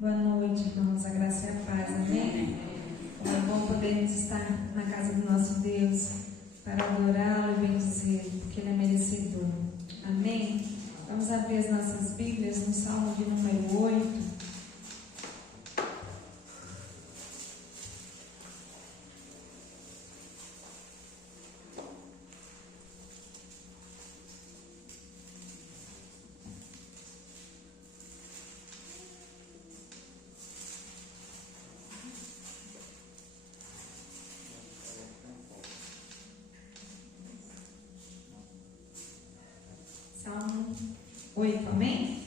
Boa noite, irmãos, a graça e a paz, amém? É bom podermos estar na casa do nosso Deus para adorá-lo e bendizê-lo, porque Ele é merecedor, amém? Vamos abrir as nossas Bíblias no Salmo de número 8. Salmo 8, amém?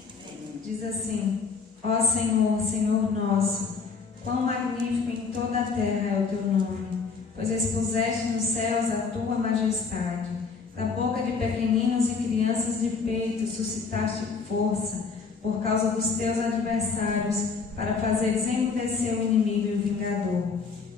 Diz assim: Ó Senhor, Senhor nosso, quão magnífico em toda a terra é o teu nome, pois expuseste nos céus a tua majestade. Da boca de pequeninos e crianças de peito suscitaste força, por causa dos teus adversários, para fazeres enmudecer o inimigo e o vingador.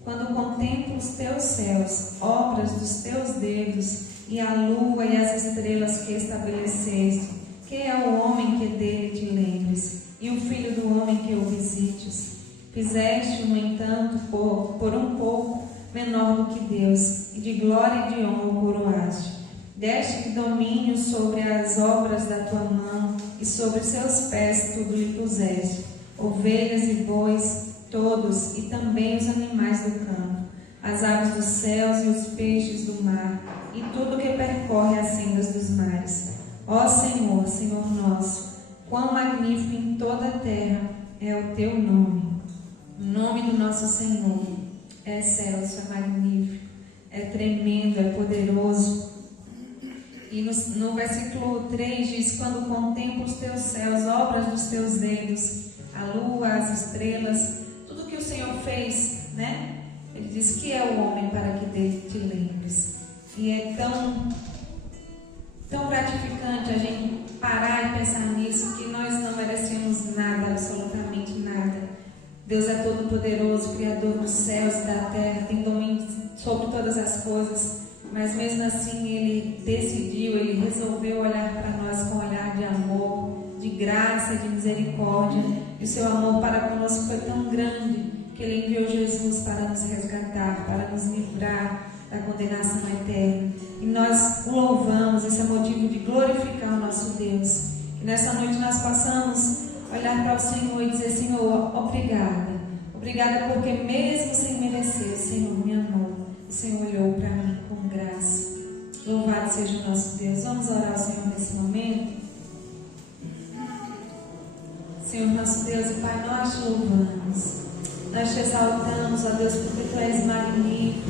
Quando contemplo os teus céus, obras dos teus dedos, e a lua e as estrelas que estabeleceste, que é o homem que dele te lembres, e o filho do homem que o visites? Fizeste-o, no entanto, por um pouco menor do que Deus, e de glória e de honra o coroaste. Deste-lhe domínio sobre as obras da tua mão, e sobre seus pés tudo lhe puseste, ovelhas e bois, todos, e também os animais do campo, as aves dos céus e os peixes do mar, e tudo que percorre as sendas dos mares. Ó Senhor, Senhor nosso, quão magnífico em toda a terra é o teu nome. O nome do nosso Senhor é excelso, é magnífico, é tremendo, é poderoso. E no versículo 3 diz: quando contemplo os teus céus, obras dos teus dedos, a lua, as estrelas, tudo que o Senhor fez, né? Ele diz que é o homem para que dele te lembres. E é tão gratificante a gente parar e pensar nisso, que nós não merecemos nada, absolutamente nada. Deus é todo poderoso, Criador dos céus e da terra, tem domínio sobre todas as coisas, mas mesmo assim Ele decidiu, Ele resolveu olhar para nós com um olhar de amor, de graça, de misericórdia. E o seu amor para conosco foi tão grande que Ele enviou Jesus para nos resgatar, para nos livrar da condenação eterna. E nós o louvamos, esse é motivo de glorificar o nosso Deus. Que nessa noite nós possamos olhar para o Senhor e dizer: Senhor, obrigada. Obrigada porque mesmo sem merecer, o Senhor me amou. O Senhor olhou para mim com graça. Louvado seja o nosso Deus. Vamos orar ao Senhor nesse momento. Senhor nosso Deus e Pai, nós te louvamos. Nós te exaltamos, ó Deus, porque Tu és magnífico,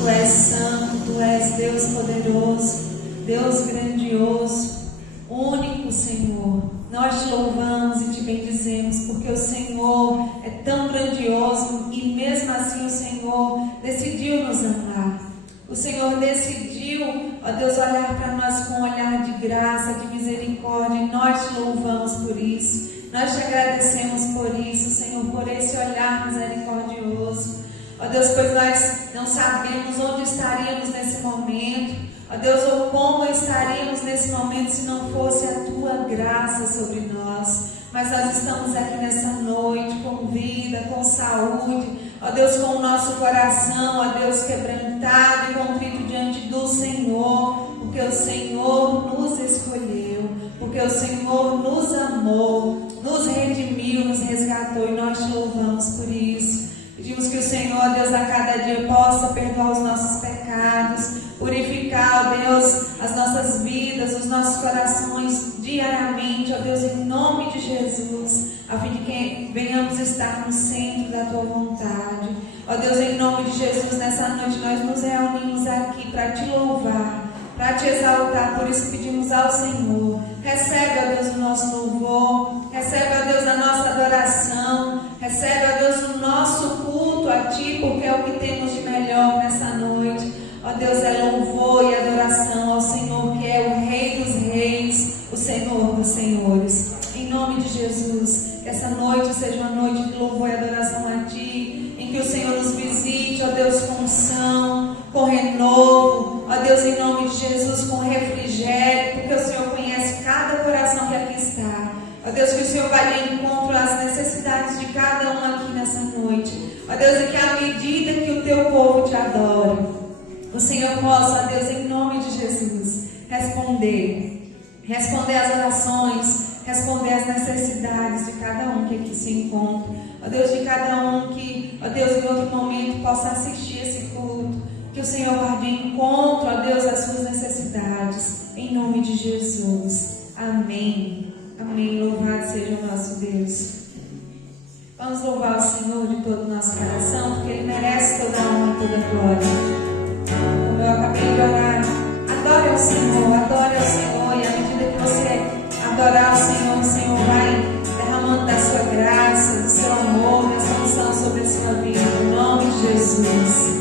Tu és santo, Tu és Deus poderoso, Deus grandioso, único, Senhor. Nós te louvamos e te bendizemos, porque o Senhor é tão grandioso e mesmo assim o Senhor decidiu nos amar. O Senhor decidiu, ó Deus, olhar para nós com um olhar de graça, de misericórdia, e nós te louvamos por isso. Nós te agradecemos por isso, Senhor, por esse olhar misericordioso. Ó Deus, pois nós não sabemos onde estaríamos nesse momento, ó Deus, ou como estaríamos nesse momento se não fosse a Tua graça sobre nós. Mas nós estamos aqui nessa noite com vida, com saúde, ó Deus, com o nosso coração, ó Deus, quebrantado e contrito diante do Senhor, porque o Senhor nos escolheu, porque o Senhor nos amou, nos redimiu, nos resgatou, e nós te louvamos por isso. Pedimos que o Senhor, Deus, a cada dia possa perdoar os nossos pecados, purificar, ó Deus, as nossas vidas, os nossos corações diariamente, ó Deus, em nome de Jesus, a fim de que venhamos estar no centro da Tua vontade. Ó Deus, em nome de Jesus, nessa noite nós nos reunimos aqui para Te louvar, para Te exaltar. Por isso pedimos ao Senhor: recebe, ó Deus, o nosso louvor, recebe, ó Deus, a nossa adoração, recebe, ó Deus, o nosso culto a Ti, porque é o que temos de melhor nessa noite. Ó Deus, é louvor e adoração ao Senhor, que é o Rei dos Reis, o Senhor dos Senhores. Em nome de Jesus, que essa noite seja uma noite de louvor e adoração a Ti, em que o Senhor nos visite, ó Deus, com unção, com renovo, ó Deus, em nome de Jesus, com refrigério, porque o Senhor conhece cada coração que aqui está. Ó Deus, que o Senhor vá de encontro às necessidades de Ó Deus, e que à medida que o teu povo te adore, o Senhor possa, ó Deus, em nome de Jesus, responder às orações, responder às necessidades de cada um que aqui se encontra. Ó Deus, de cada um que, ó Deus, em outro momento possa assistir esse culto. Que o Senhor vá de encontro, ó Deus, às suas necessidades. Em nome de Jesus. Amém. Amém. Louvado seja o nosso Deus. Vamos louvar o Senhor de todo o nosso coração, porque Ele merece toda a honra e toda a glória. Como eu acabei de orar, adore ao Senhor, adore ao Senhor. E à medida que você adorar o Senhor vai derramando da sua graça, do seu amor, da sua unção sobre a sua vida. Em nome de Jesus.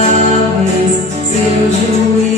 Insondáveis, seu juízo.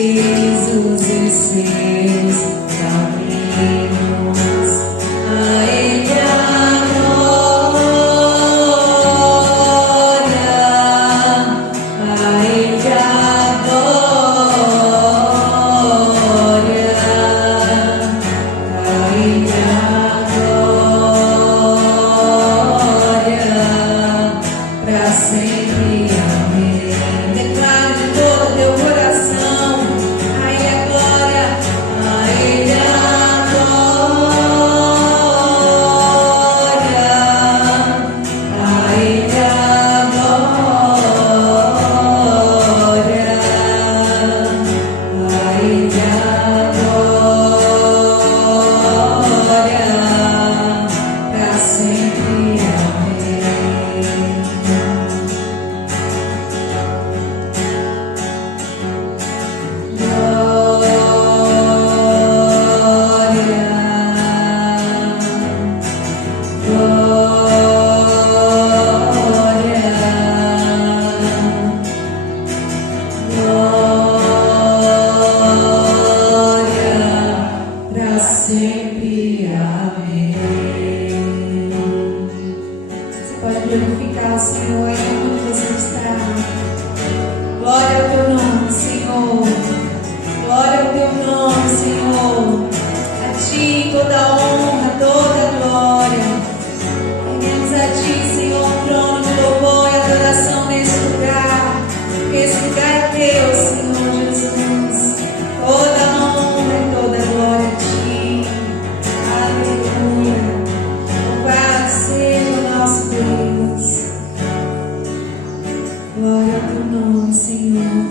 glória ao teu nome, Senhor.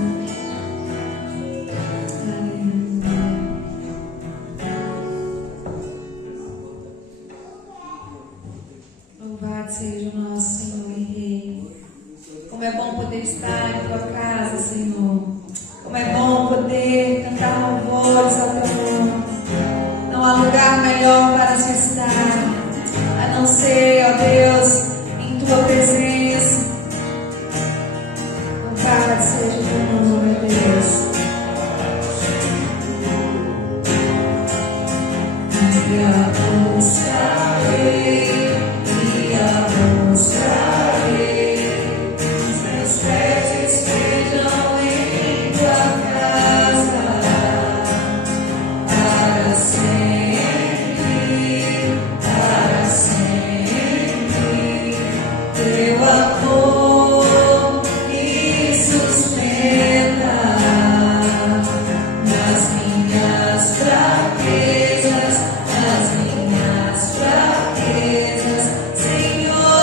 Aleluia. Louvado seja o nosso Senhor e Rei. Como é bom poder estar em tua casa, Senhor. Como é bom poder cantar louvores ao teu nome. Não há lugar melhor para se estar, a não ser, ó Deus, em tua presença. Louvado seja o teu nome, ó Deus. Me buscarei, me buscarei, os meus pés estejam em tua casa para sempre, para sempre. Teu amor me sustenta nas minhas fraquezas, Senhor.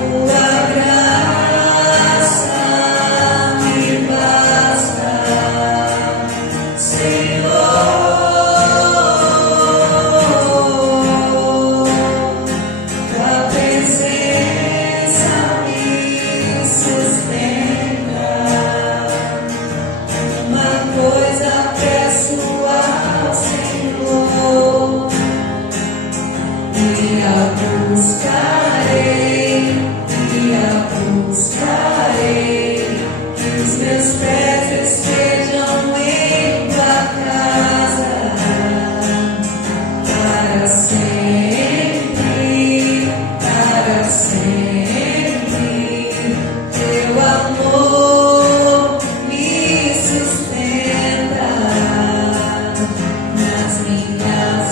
Tua graça me basta, Senhor. Tua presença me sustenta. Uma coisa peço ao Senhor, me buscarei, que os meus pés estejam em tua casa para sempre, para sempre. Teu amor me sustenta nas minhas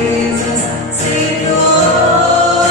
fraquezas, Senhor.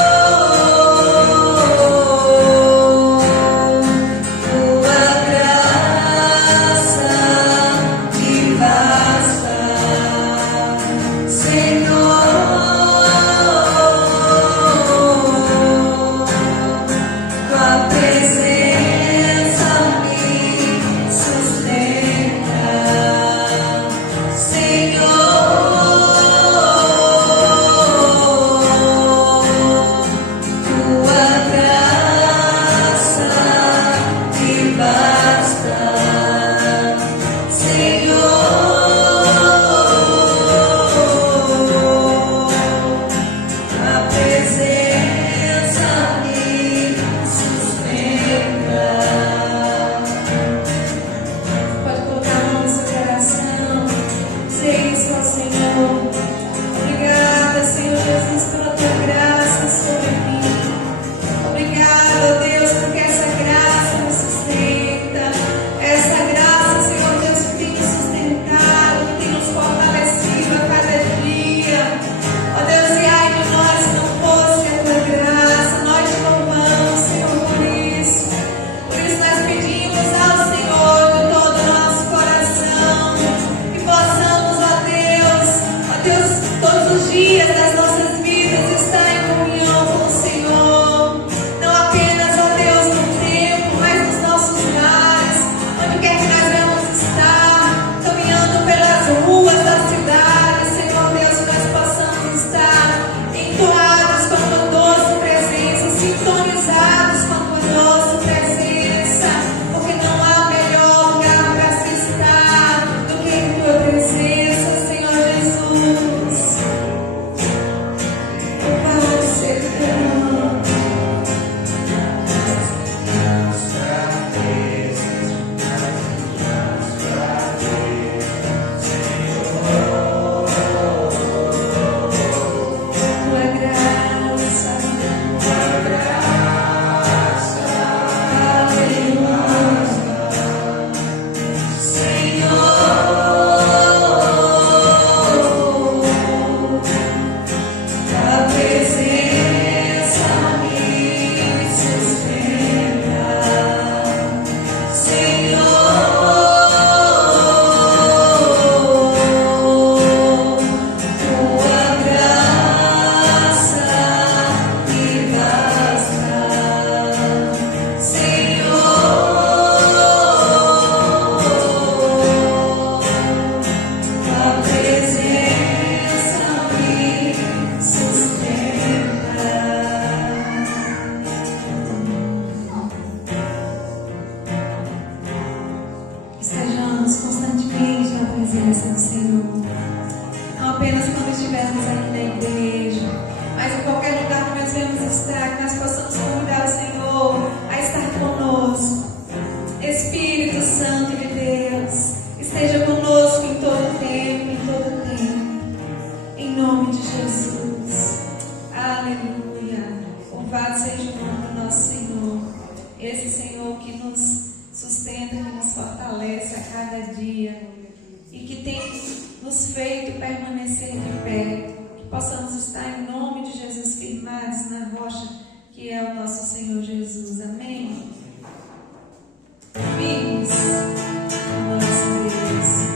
apenas quando estivermos aqui na igreja, mas em qualquer lugar que nós vamos estar, que nós possamos convidar o Senhor a estar conosco. Espírito Santo de Deus, esteja conosco em todo tempo, em nome de Jesus. Aleluia. Louvado seja o nome do nosso Senhor, esse Senhor que nos sustenta, que nos fortalece a cada dia e que tem nos feito permanecer de pé, que possamos estar em nome de Jesus firmados na rocha que é o nosso Senhor Jesus. Amém? Firmes no nosso Deus.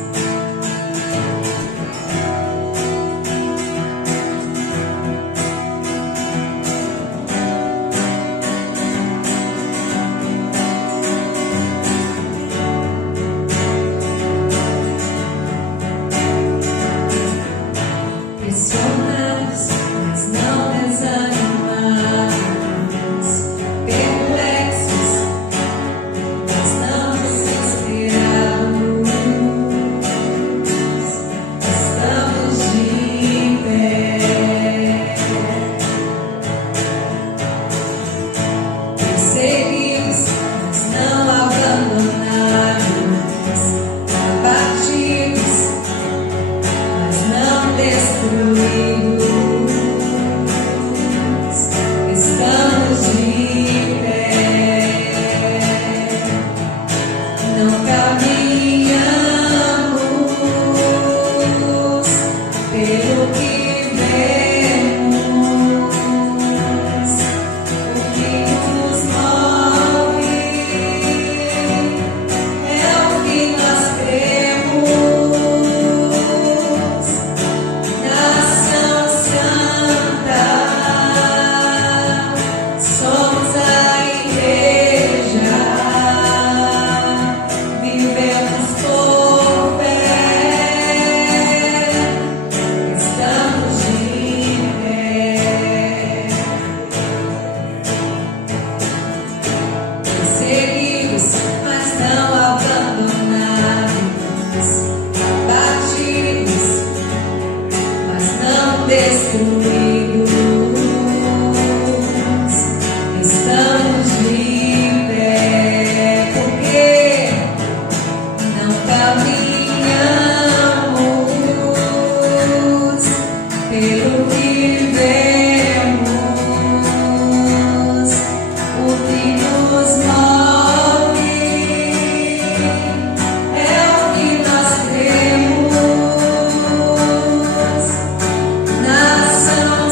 Nação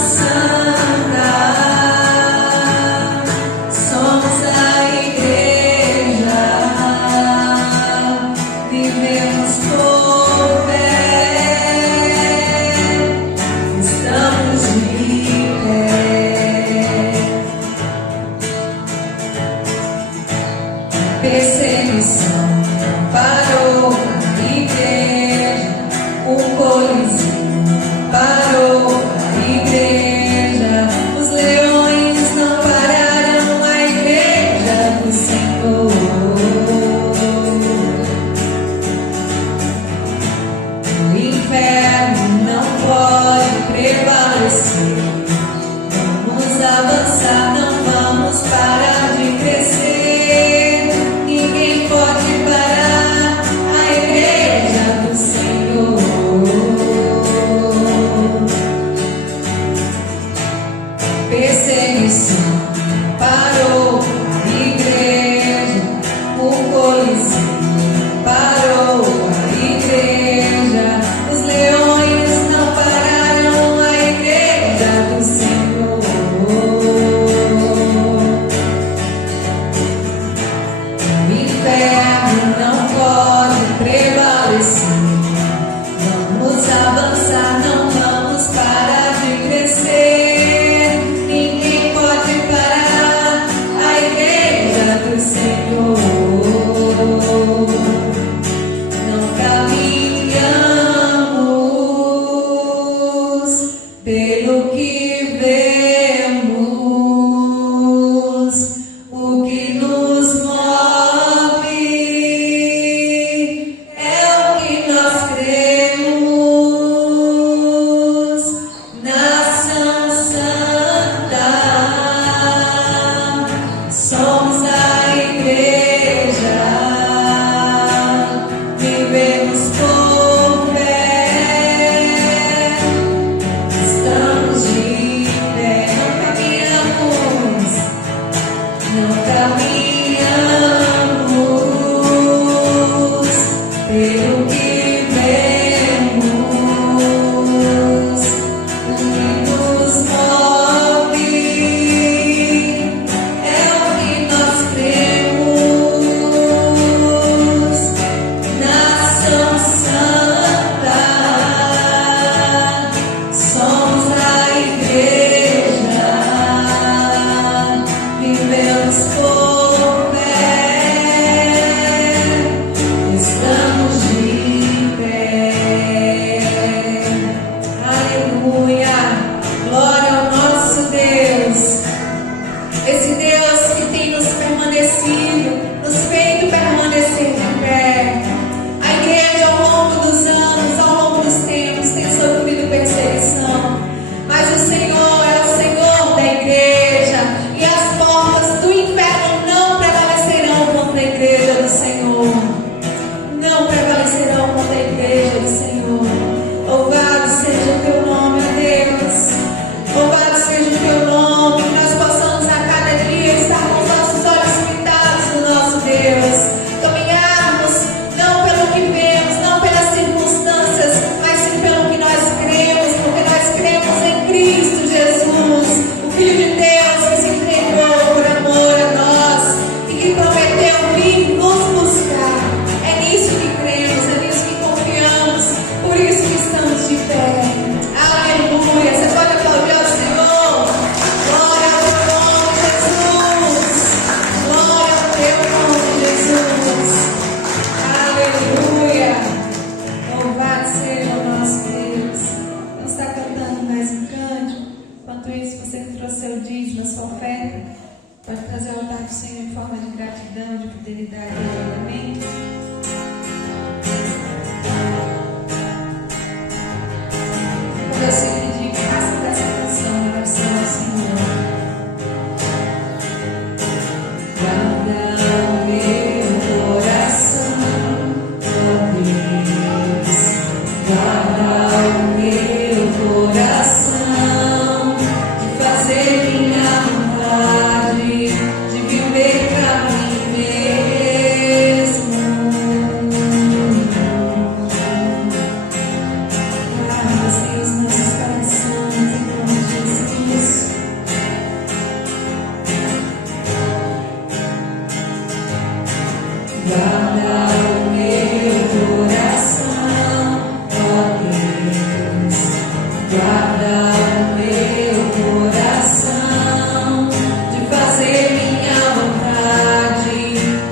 Guarda o meu coração de fazer minha vontade,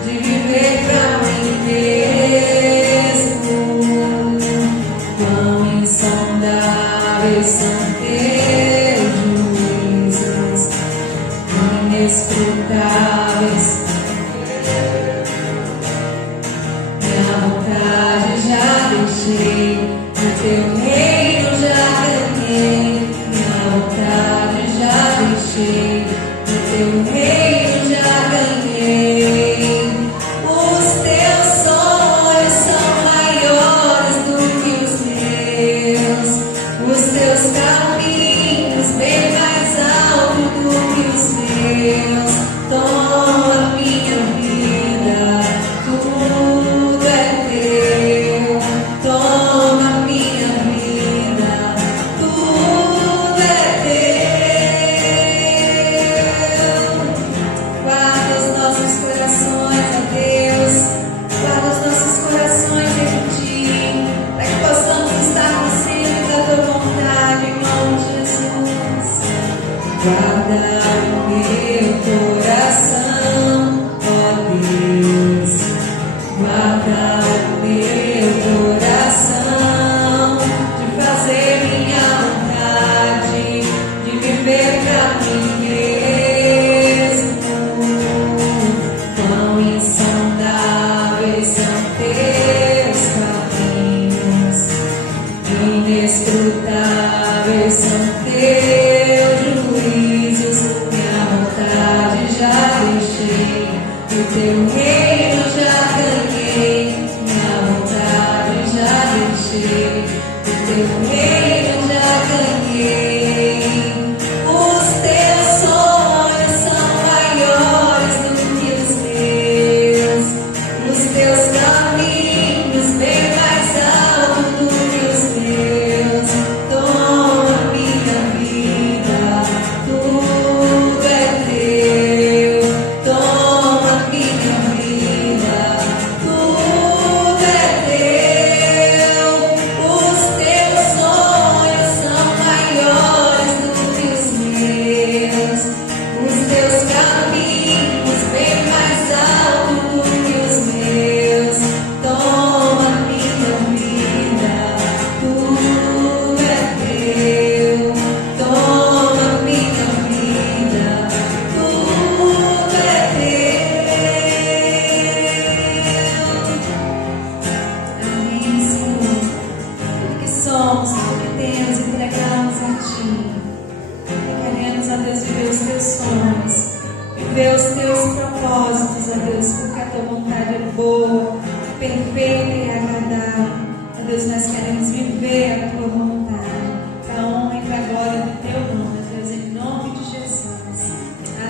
de viver pra mim mesmo. Quão insondáveis são teus juízos, inescrutáveis. Minha vontade já deixei, o teu reino já ganhei. Minha vontade já deixei, o teu reino já ganhei. Os teus sonhos são maiores do que os meus, os teus caminhos bem mais altos do que os meus. Toma minha vida, tudo é teu. Toma minha vida, tudo é teu. Guarda os nossos corações, ó Deus. Guarda os nossos corações em Ti, para que possamos estar no centro da Tua vontade, em nome de Jesus. Guarda o meu coração, ó Deus. Guarda o meu coração de fazer minha vontade, de viver pra mim mesmo. Quão insondáveis são teus caminhos, inescrutáveis são teus juízos. Minha vontade já deixei, o teu reino já ganhei. Minha vontade já deixei, o teu reino já ganhei. Os teus sonhos são maiores do que os meus, os teus caminhos bem mais altos do que os meus. Toma minha vida, tudo é teu. Toma minha vida, tudo é teu. Os teus sonhos são maiores do que os meus, os teus caminhos bem mais altos do que os meus. Toma minha vida, tudo é teu. Toma minha vida, tudo é teu. Amém, Senhor. Tudo que somos, tudo que temos, entregamos a Ti. E queremos, ó Deus, viver os Teus sonhos, viver os Teus propósitos, ó Deus, porque a Tua vontade é boa, perfeita e agradável. Ó Deus, nós queremos viver a Tua vontade, para a honra e para a glória do Teu nome, ó Deus, em nome de Jesus.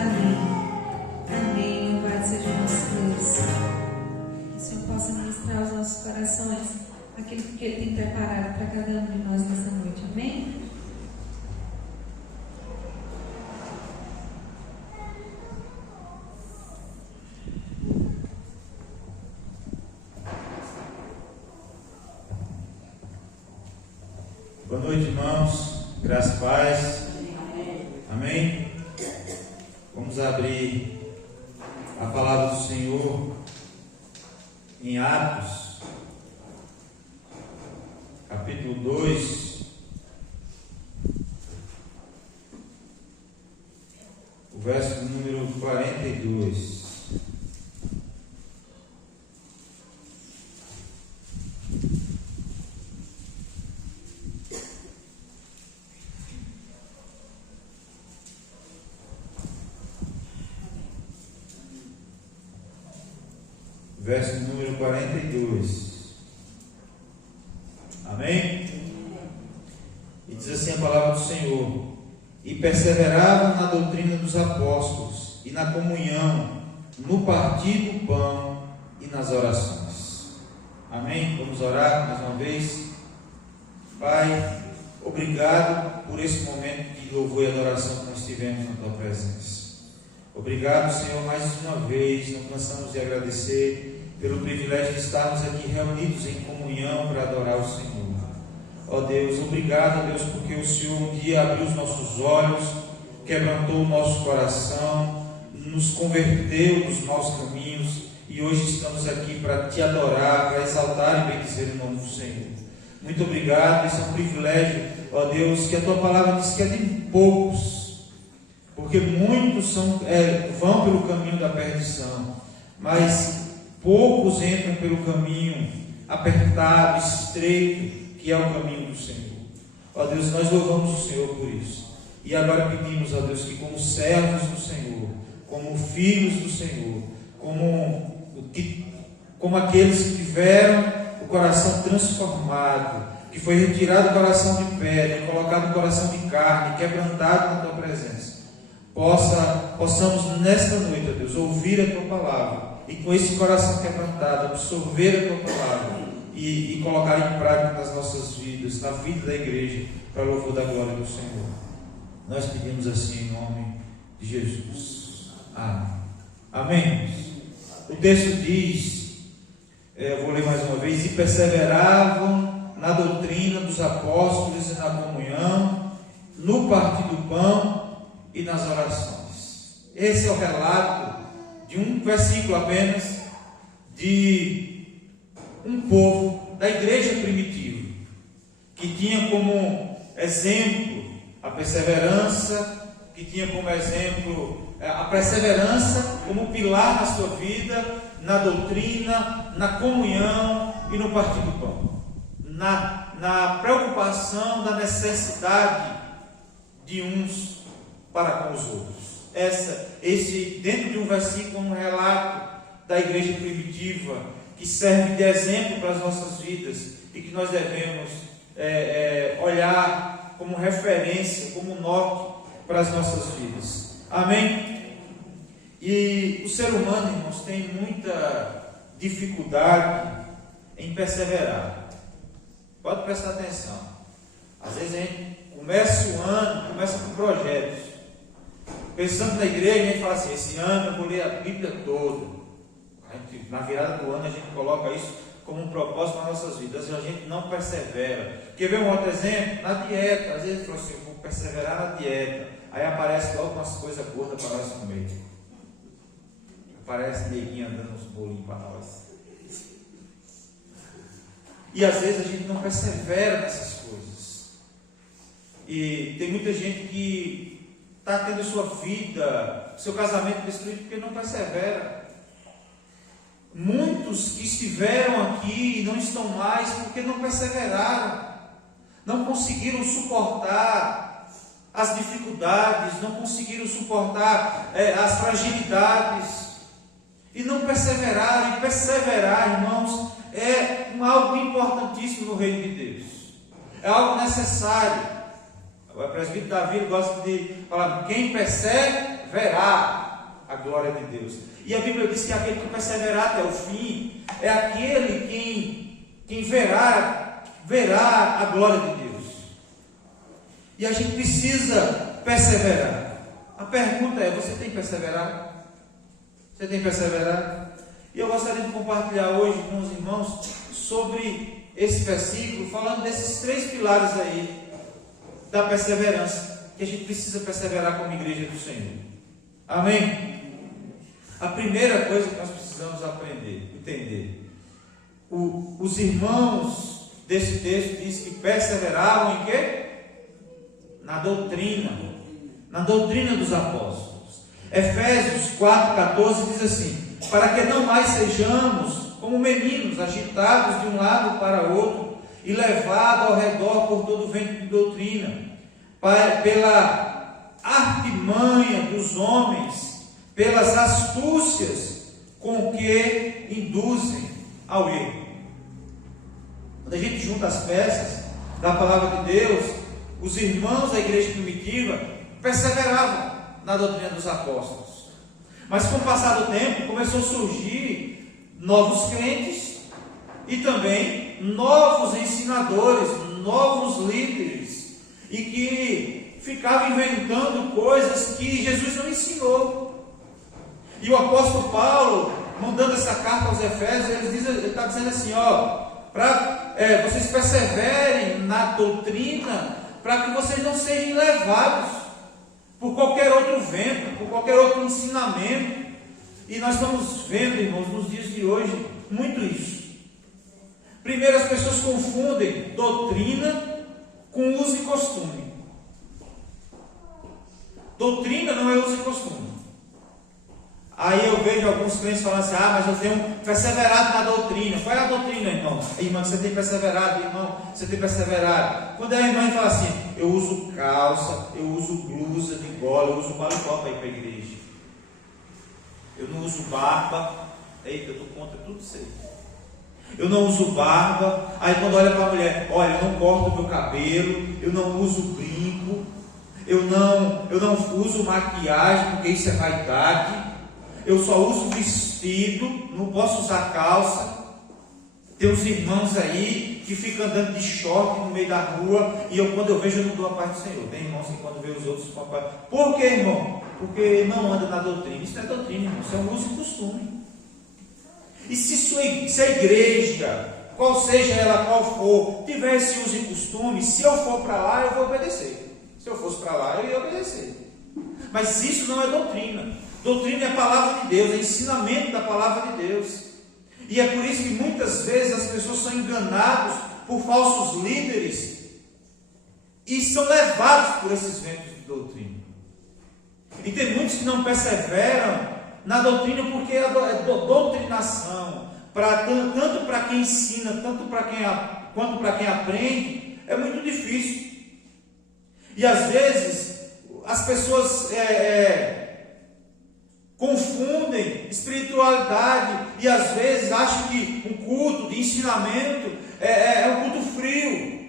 Amém. Amém. Louvado seja o nosso Deus. Que o Senhor possa ministrar aos nossos corações aquilo que Ele tem preparado para cada um de nós nessa noite. Amém? Boa noite, irmãos. Graça e paz. Amém? Vamos abrir a palavra do Senhor em Atos, capítulo 2, o verso número 42. Verso número 42. Amém? E diz assim a palavra do Senhor: e perseveravam na doutrina dos apóstolos, e na comunhão, no partir do pão e nas orações. Amém? Vamos orar mais uma vez. Pai, obrigado por esse momento de louvor e adoração que nós tivemos na Tua presença. Obrigado, Senhor, mais uma vez, não cansamos de agradecer pelo privilégio de estarmos aqui reunidos em comunhão para adorar o Senhor. Ó Deus, obrigado, Deus, porque o Senhor dia abriu os nossos olhos, quebrantou o nosso coração, nos converteu dos maus caminhos, e hoje estamos aqui para Te adorar, para exaltar e bendizer o nome do Senhor. Muito obrigado, isso é um privilégio, ó Deus, que a Tua palavra diz que é de poucos, porque muitos vão pelo caminho da perdição, mas poucos entram pelo caminho apertado, estreito, que é o caminho do Senhor. Ó Deus, nós louvamos o Senhor por isso. E agora pedimos, ó Deus, que como servos do Senhor, como filhos do Senhor, como aqueles que tiveram o coração transformado, que foi retirado o coração de pedra e colocado o coração de carne, quebrantado na Tua presença, possamos nesta noite, ó Deus, ouvir a Tua palavra e com esse coração quebrantado, absorver a Tua palavra e colocar em prática nas nossas vidas, na vida da igreja, para o louvor da glória do Senhor. Nós pedimos assim em nome de Jesus. Amém. Amém. O texto diz, eu vou ler mais uma vez: e perseveravam na doutrina dos apóstolos e na comunhão, no partir do pão e nas orações. Esse é o relato de um versículo apenas de um povo da igreja primitiva, que tinha como exemplo a perseverança, que tinha como exemplo a perseverança como pilar na sua vida, na doutrina, na comunhão e no partir do pão, na preocupação da necessidade de uns para com os outros. Esse dentro de um versículo, um relato da igreja primitiva, que serve de exemplo para as nossas vidas e que nós devemos olhar como referência, como norte para as nossas vidas. Amém? E o ser humano, irmãos, tem muita dificuldade em perseverar. Pode prestar atenção. Às vezes a gente começa o ano, começa com projetos. Pensando na igreja, a gente fala assim: esse ano eu vou ler a Bíblia toda. Na virada do ano a gente coloca isso como um propósito nas nossas vidas. A gente não persevera. Quer ver um outro exemplo? Na dieta. Às vezes fala assim: eu vou perseverar na dieta. Aí aparece logo umas coisas gordas para nós comer. Aparece neguinho andando uns bolinhos para nós. E às vezes a gente não persevera nessas coisas. E tem muita gente que está tendo sua vida, seu casamento destruído porque não persevera. Muitos que estiveram aqui e não estão mais porque não perseveraram, não conseguiram suportar as dificuldades, não conseguiram suportar as fragilidades e não perseveraram. E perseverar, irmãos, é algo importantíssimo no reino de Deus, é algo necessário. O presbítero Davi gosta de falar: quem persevera verá a glória de Deus. E a Bíblia diz que aquele que perseverar até o fim é aquele quem verá a glória de Deus. E a gente precisa perseverar. A pergunta é: você tem perseverado? Você tem perseverado? E eu gostaria de compartilhar hoje com os irmãos sobre esse versículo, falando desses 3 pilares aí da perseverança, que a gente precisa perseverar como igreja do Senhor. Amém? A primeira coisa que nós precisamos aprender, entender, os irmãos desse texto diz que perseveravam em quê? Na doutrina dos apóstolos. Efésios 4,14 diz assim: para que não mais sejamos como meninos, agitados de um lado para outro e levados ao redor por todo o vento de doutrina, pela artimanha dos homens, pelas astúcias com que induzem ao erro. Quando a gente junta as peças da palavra de Deus, os irmãos da igreja primitiva perseveravam na doutrina dos apóstolos. Mas com o passar do tempo, começou a surgir novos crentes e também novos ensinadores, novos líderes, e que ficavam inventando coisas que Jesus não ensinou. E o apóstolo Paulo, mandando essa carta aos Efésios, ele está dizendo assim: para vocês perseverem na doutrina para que vocês não sejam levados por qualquer outro vento, por qualquer outro ensinamento. E nós estamos vendo, irmãos, nos dias de hoje, muito isso. Primeiro, as pessoas confundem doutrina com uso e costume. Doutrina não é uso e costume. Aí eu vejo alguns crentes falando assim: mas eu tenho perseverado na doutrina. Qual é a doutrina, irmão? Irmão, você tem perseverado, irmão, você tem perseverado. Quando a irmã fala assim: eu uso calça, eu uso blusa de gola, eu uso paletó para ir para a igreja. Eu não uso barba. Eita, eu estou contra tudo isso aí. Eu não uso barba. Aí quando olha para a mulher: olha, eu não corto meu cabelo, eu não uso brinco, eu não uso maquiagem, porque isso é vaidade. Eu só uso vestido, não posso usar calça. Tem uns irmãos aí que ficam andando de short no meio da rua, e quando eu vejo, eu não dou a paz do Senhor. Tem irmãos que quando vê os outros, por que, irmão? Porque não anda na doutrina. Isso não é doutrina, irmão, isso é um uso e costume. E se a igreja, qual seja ela, qual for, tiver esse uso e costume, se eu for para lá, eu vou obedecer. Se eu fosse para lá, eu ia obedecer. Mas isso não é doutrina. Doutrina é a palavra de Deus, é ensinamento da palavra de Deus. E é por isso que muitas vezes as pessoas são enganadas por falsos líderes e são levados por esses ventos de doutrina. E tem muitos que não perseveram na doutrina porque é doutrinação, tanto para quem ensina, quanto para quem aprende, é muito difícil. E às vezes as pessoas confundem espiritualidade e às vezes acham que um culto de ensinamento é um culto frio.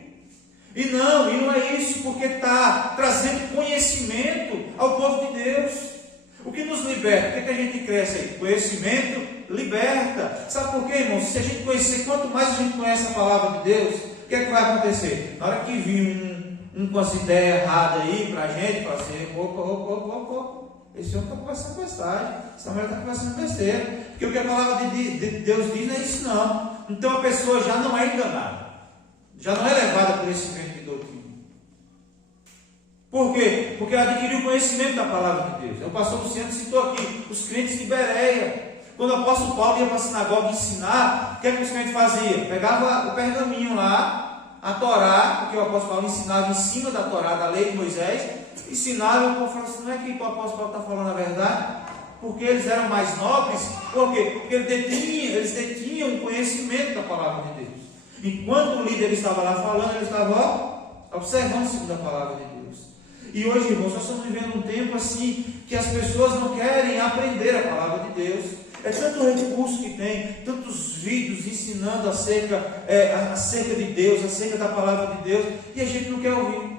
E não é isso, porque está trazendo conhecimento ao povo de Deus. O que nos liberta? O que a gente cresce aí? Conhecimento liberta. Sabe por quê, irmãos? Se a gente conhecer, quanto mais a gente conhece a palavra de Deus, o que é que vai acontecer? Na hora que vir um com essa ideia errada aí para a gente, fala assim: opa. Esse homem está conversando besteira, essa mulher está conversando besteira, porque o que a palavra de Deus diz não é isso não. Então a pessoa já não é enganada, já não é levada por esse vento de doutrina. Por quê? Porque ela adquiriu o conhecimento da palavra de Deus. O pastor Luciano citou aqui os crentes de Bereia. Quando o apóstolo Paulo ia para a sinagoga ensinar, o que é que os crentes faziam? Pegava o pergaminho lá, a Torá, porque o apóstolo Paulo ensinava em cima da Torá, da lei de Moisés. Ensinava, e o povo falou assim: não é que o apóstolo Paulo está falando a verdade? Porque eles eram mais nobres. Por quê? Porque eles detinham o conhecimento da palavra de Deus. Enquanto o líder estava lá falando, ele estava observando segundo a palavra de Deus. E hoje, irmãos, nós estamos vivendo um tempo assim, que as pessoas não querem aprender a palavra de Deus. É tanto recurso que tem, tantos vídeos ensinando acerca de Deus, acerca da palavra de Deus, e a gente não quer ouvir.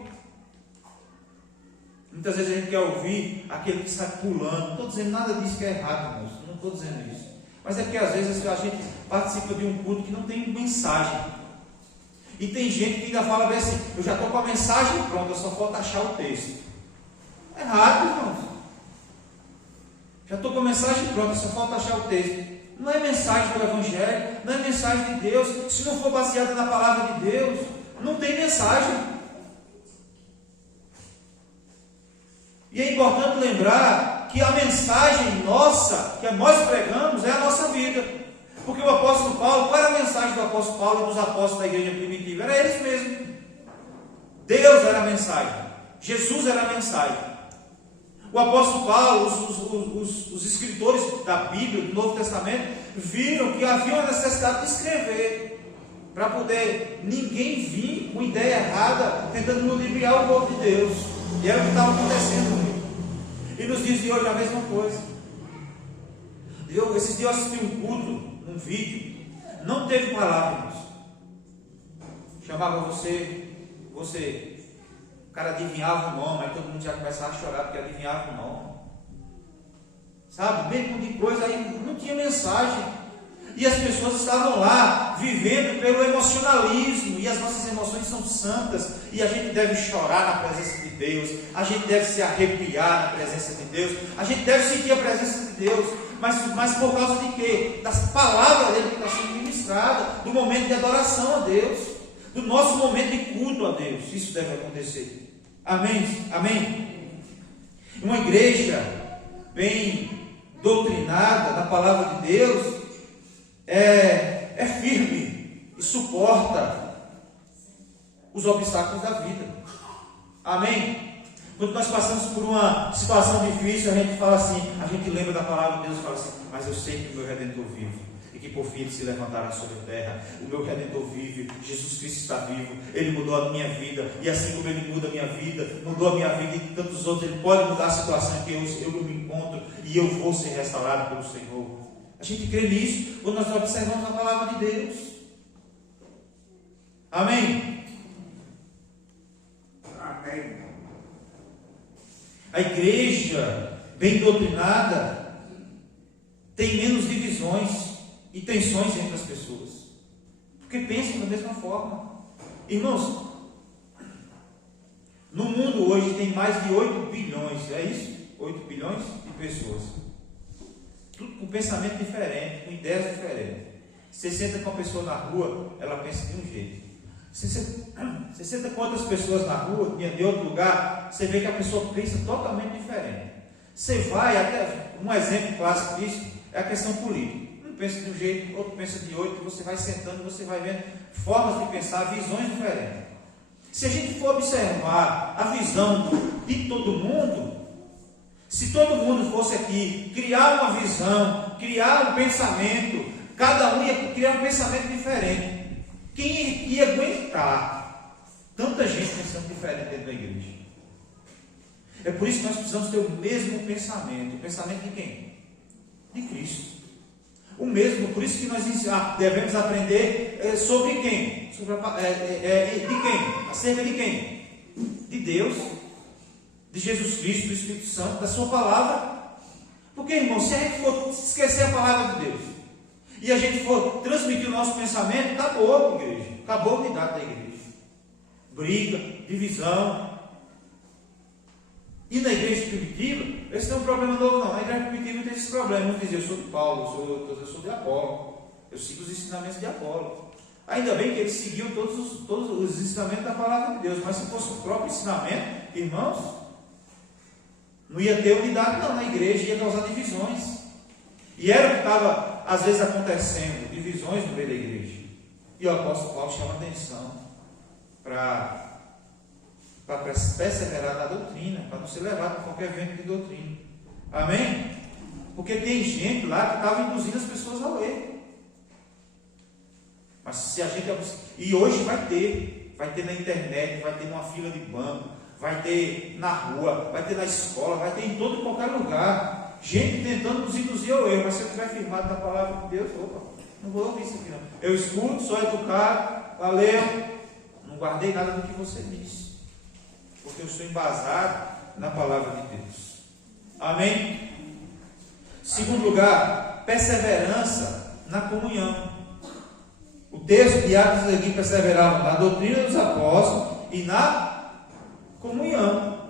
Muitas vezes a gente quer ouvir aquele que sai pulando. Não estou dizendo nada disso que é errado, irmãos. Não estou dizendo isso. Mas é porque às vezes a gente participa de um culto que não tem mensagem. E tem gente que ainda fala bem assim: eu já estou com a mensagem pronta, só falta achar o texto. Errado, irmãos. Já estou com a mensagem pronta, só falta achar o texto. Não é mensagem do Evangelho, não é mensagem de Deus. Se não for baseada na palavra de Deus, não tem mensagem. E é importante lembrar que a mensagem nossa, que nós pregamos, é a nossa vida. Porque o apóstolo Paulo, qual era a mensagem do apóstolo Paulo e dos apóstolos da igreja primitiva? Era eles mesmos. Deus era a mensagem. Jesus era a mensagem. O apóstolo Paulo, os escritores da Bíblia, do Novo Testamento, viram que havia uma necessidade de escrever, para poder ninguém vir com ideia errada, tentando ludibriar o povo de Deus. E era o que estava acontecendo. E nos dias de hoje a mesma coisa. Esses dias eu assisti um culto, um vídeo, não teve palavras. Chamava o cara adivinhava o nome, aí todo mundo já começava a chorar porque adivinhava o nome. Sabe, mesmo de coisa, aí não tinha mensagem. E as pessoas estavam lá, vivendo pelo emocionalismo, e as nossas emoções são santas, e a gente deve chorar na presença de Deus, a gente deve se arrepiar na presença de Deus, a gente deve sentir a presença de Deus, mas por causa de quê? Das palavras dele que está sendo ministrada, do momento de adoração a Deus. do nosso momento de culto a Deus. Isso deve acontecer. Amém? Amém? Uma igreja bem doutrinada na palavra de Deus é firme e suporta os obstáculos da vida. Amém? Quando nós passamos por uma situação difícil, a gente fala assim, a gente lembra da palavra de Deus e fala assim, mas eu sei que o meu Redentor vive, e que por fim ele se levantará sobre a terra. O meu Redentor vive, Jesus Cristo está vivo, Ele mudou a minha vida, e assim como Ele muda a minha vida, mudou a minha vida e de tantos outros, Ele pode mudar a situação em que eu me encontro, e eu vou ser restaurado pelo Senhor. A gente crê nisso quando nós observamos a palavra de Deus. Amém? Amém. A igreja bem doutrinada tem menos divisões e tensões entre as pessoas, porque pensam da mesma forma. Irmãos, no mundo hoje tem mais de 8 bilhões, é isso? 8 bilhões de pessoas, tudo com pensamento diferente, com ideias diferentes. Você senta com uma pessoa na rua, ela pensa de um jeito. Você senta com outras pessoas na rua, de outro lugar, você vê que a pessoa pensa totalmente diferente. Você vai, até um exemplo clássico disso é a questão política. Um pensa de um jeito, outro pensa de outro, você vai sentando, você vai vendo formas de pensar, visões diferentes. Se a gente for observar a visão de todo mundo, se todo mundo fosse aqui criar uma visão, criar um pensamento, cada um ia criar um pensamento diferente. Quem ia aguentar tanta gente pensando diferente dentro da igreja? É por isso que nós precisamos ter o mesmo pensamento. O pensamento de quem? De Cristo. O mesmo, por isso que nós devemos aprender sobre quem? De quem? Acerca de quem? De Deus, de Jesus Cristo, do Espírito Santo, da sua palavra. Porque, irmão, se a gente for esquecer a palavra de Deus e a gente for transmitir o nosso pensamento, acabou a igreja, acabou a unidade da igreja. Briga, divisão. E na igreja primitiva, esse não é um problema novo, não. Na igreja primitiva tem esse problema. Não dizia, eu sou de Paulo, eu sou de Apolo, eu sigo os ensinamentos de Apolo. Ainda bem que eles seguiam todos os ensinamentos da palavra de Deus, mas se fosse o próprio ensinamento, irmãos, não ia ter unidade não na igreja, ia causar divisões. E era o que estava às vezes acontecendo, divisões no meio da igreja. E o apóstolo Paulo chama atenção para perseverar na doutrina, para não ser levado por qualquer vento de doutrina. Amém? Porque tem gente lá que estava induzindo as pessoas ao erro. Mas se a gente... E hoje vai ter na internet, vai ter numa fila de banco, vai ter na rua, vai ter na escola, vai ter em todo e qualquer lugar. Gente tentando nos induzir ao erro. Mas se eu estiver firmado na palavra de Deus, opa, não vou ouvir isso aqui não. Eu escuto, sou educado, valeu, não guardei nada do que você disse, porque eu estou embasado na palavra de Deus. Amém? Segundo lugar, perseverança na comunhão. O texto de Atos aqui perseveravam na doutrina dos apóstolos e na comunhão.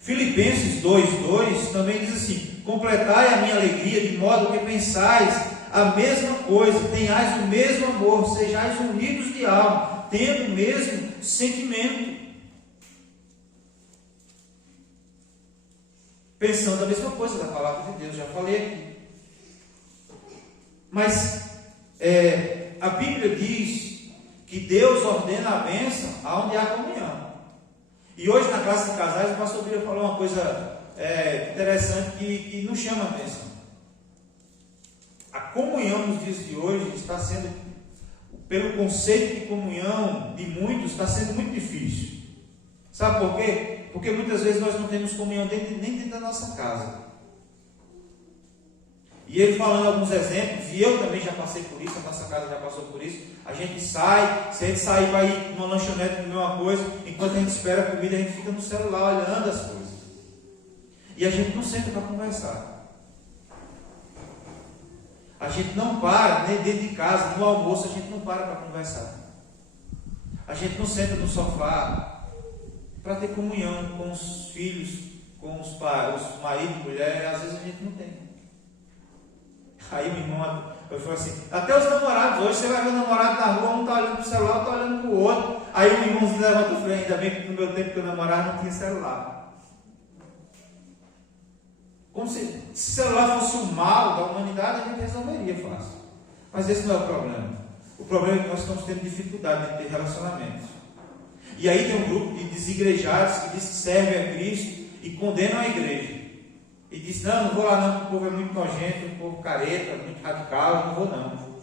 Filipenses 2:2 também diz assim: completai a minha alegria de modo que pensais a mesma coisa, tenhais o mesmo amor, sejais unidos de alma, tendo o mesmo sentimento, pensando a mesma coisa da palavra de Deus. Já falei aqui. Mas a Bíblia diz que Deus ordena a bênção aonde há comunhão. E hoje na classe de casais o pastor Bíblia falou uma coisa interessante que nos chama a atenção. A comunhão nos dias de hoje está sendo, pelo conceito de comunhão de muitos, está sendo muito difícil. Sabe por quê? Porque muitas vezes nós não temos comunhão nem dentro da nossa casa. E ele falando alguns exemplos, e eu também já passei por isso, a nossa casa já passou por isso. A gente sai, se a gente sair para ir numa lanchonete comer uma coisa, enquanto a gente espera a comida, a gente fica no celular olhando as coisas. E a gente não senta para conversar. A gente não para, nem dentro de casa, no almoço, a gente não para conversar. A gente não senta no sofá para ter comunhão com os filhos, com os pais, os maridos, mulher, às vezes a gente não tem. Aí o irmão Eu falo assim, até os namorados, hoje você vai ver o namorado na rua, um está olhando para o celular, outro está olhando para o outro. Aí o irmãozinho levanta e fala, ainda bem que no meu tempo que eu namorava não tinha celular. Como se o celular fosse o mal da humanidade, a gente resolveria fácil. Mas esse não é o problema. O problema é que nós estamos tendo dificuldade de ter relacionamentos. E aí tem um grupo de desigrejados que diz que servem a Cristo e condenam a igreja. E diz, não vou lá não, porque o povo é muito nojento, o povo careta, muito radical, eu não vou não.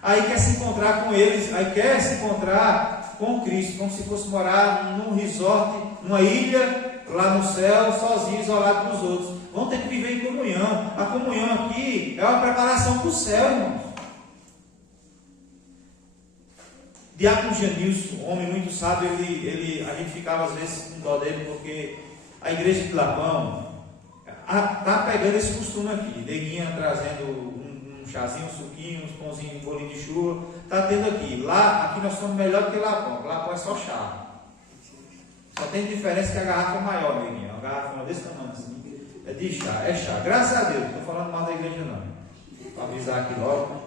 Aí quer se encontrar com eles, aí quer se encontrar com Cristo, como se fosse morar num resort, numa ilha, lá no céu, sozinho, isolado dos outros. Vão ter que viver em comunhão. A comunhão aqui é uma preparação para o céu, irmãos. Diácono Janilson, homem muito sábio, a gente ficava às vezes com dó dele, porque a igreja de Lapão está pegando esse costume aqui, neguinha trazendo um chazinho, um suquinho, uns pãozinhos, um bolinho de chuva, está tendo aqui. Aqui nós somos melhor do que Lapão. Lapão é só chá. Só tem diferença que a garrafa é maior, neguinha. Uma garrafa desse tamanho assim, é de chá, é chá. Graças a Deus, não estou falando mal da igreja não, para avisar aqui logo.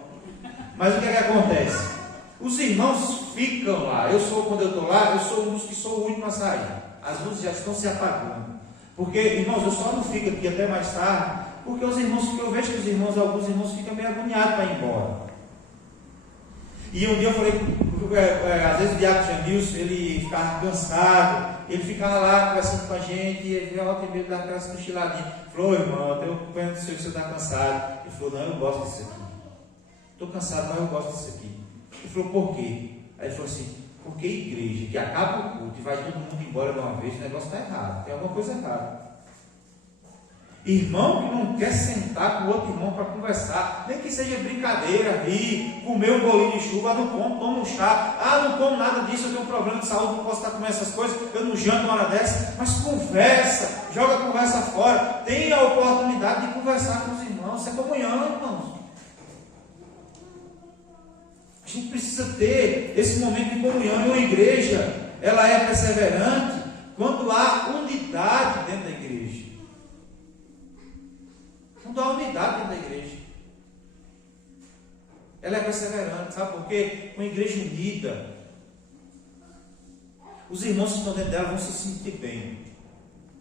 Mas o que acontece? Os irmãos ficam lá. Quando eu estou lá, eu sou um dos que sou o último a sair. As luzes já estão se apagando. Porque, irmãos, eu só não fico aqui até mais tarde, porque os irmãos, eu vejo que alguns irmãos ficam meio agoniados para ir embora. E um dia eu falei, às vezes o diácono Janilson, ele ficava cansado, ele ficava lá conversando com a gente, e ele veio ao meio da casa cochiladinha. Ele falou, irmão, eu tenho pena do senhor que você está cansado. Ele falou, não, eu gosto disso aqui. Estou cansado, mas eu gosto disso aqui. Ele falou, por quê? Aí ele falou assim, porque igreja que acaba o culto e vai todo mundo embora de uma vez, o negócio está errado, tem alguma coisa errada. Irmão que não quer sentar com o outro irmão para conversar, nem que seja brincadeira, rir, comer um bolinho de chuva, não como, toma um chá, não como nada disso, eu tenho um problema de saúde, não posso estar comendo essas coisas, eu não janto uma hora dessa, mas conversa, joga a conversa fora, tenha a oportunidade de conversar com os irmãos, isso é comunhão, irmãos. A gente precisa ter esse momento de comunhão. E uma igreja, ela é perseverante quando há unidade dentro da igreja. Quando há unidade dentro da igreja, ela é perseverante. Sabe por quê? Uma igreja unida, os irmãos que estão dentro dela vão se sentir bem.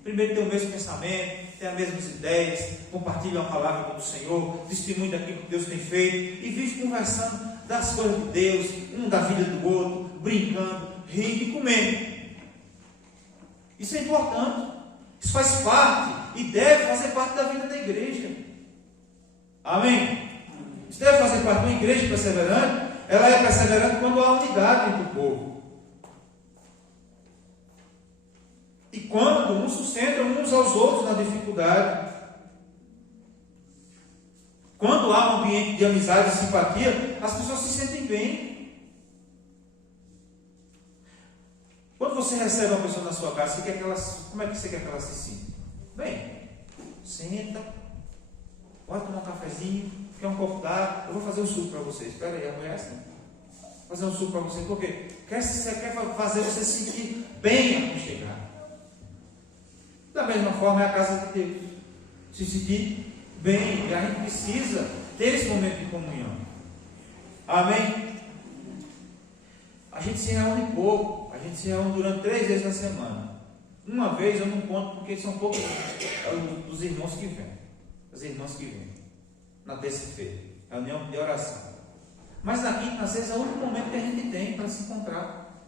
Primeiro, tem o mesmo pensamento, tem as mesmas ideias, compartilham a palavra do Senhor, testemunham daquilo que Deus tem feito e vivem conversando das coisas de Deus, um da vida do outro, brincando, rindo e comendo. Isso é importante. Isso faz parte e deve fazer parte da vida da igreja. Amém? Isso deve fazer parte de uma igreja perseverante. Ela é perseverante quando há unidade entre o povo. E quando uns sustentam uns aos outros na dificuldade. Quando há um ambiente de amizade e simpatia, as pessoas se sentem bem. Quando você recebe uma pessoa na sua casa, como é que você quer que ela se sinta? Bem, senta, pode tomar um cafezinho, quer um copo d'água, eu vou fazer um suco para você. Espera aí, amanhã é assim. Vou fazer um suco para você, por quê? Você quer fazer você se sentir bem aconchegado. Da mesma forma é a casa de Deus. Se sentir bem, e a gente precisa ter esse momento de comunhão. Amém? A gente se reúne pouco, a gente se reúne durante 3 vezes na semana. Uma vez eu não conto porque são poucos os irmãos que vêm, as irmãs que vêm, na terça-feira, reunião de oração. Mas na quinta, às vezes, é o único momento que a gente tem para se encontrar.